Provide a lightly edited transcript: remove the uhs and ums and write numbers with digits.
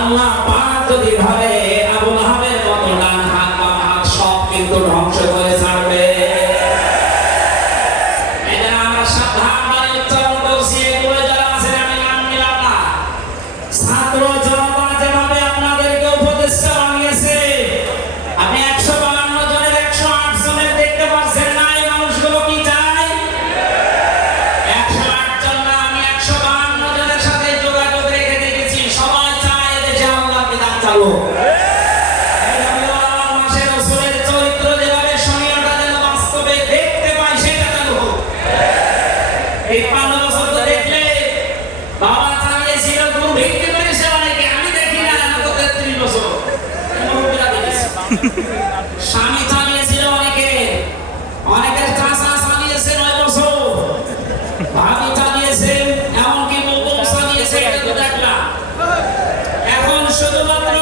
আল্লাহ পাক যদি ভাবে আবু লাহাবের মতো ডান হাত বাম হাত সব কিন্তু ধ্বংস করে ছাড়বে। এটা আমরা সাবধানে উচ্চারণ করছি, এগুলো যারা আছেন আমি নাম নিলাম না। ছাত্র জনতা যেভাবে আপনাদেরকে উপদেষ্টা বানিয়েছে, আপনি 152 জনের 108 জনের দেখতে পাচ্ছেন না, এই মানুষগুলো কি চায়? 108 জন না, আমি 152 জনের সাথে যোগাযোগ রেখে দেখেছি, সবাই চায় দেশে আল্লাহর বিধান চালু। এই 5 বছর তো দেখলে বাবা চালিয়েছিল গুরু ভিত্তি করেছে অনেকে, আমি দেখি না, আমার তো 33 বছর স্বামী চালিয়েছিল অনেকে, অনেকের চাচা চালিয়েছে 9 বছর, ভাবি চালিয়েছে, এমনকি বউ চালিয়েছে, এটা তো দেখলাম। এখন শুধুমাত্র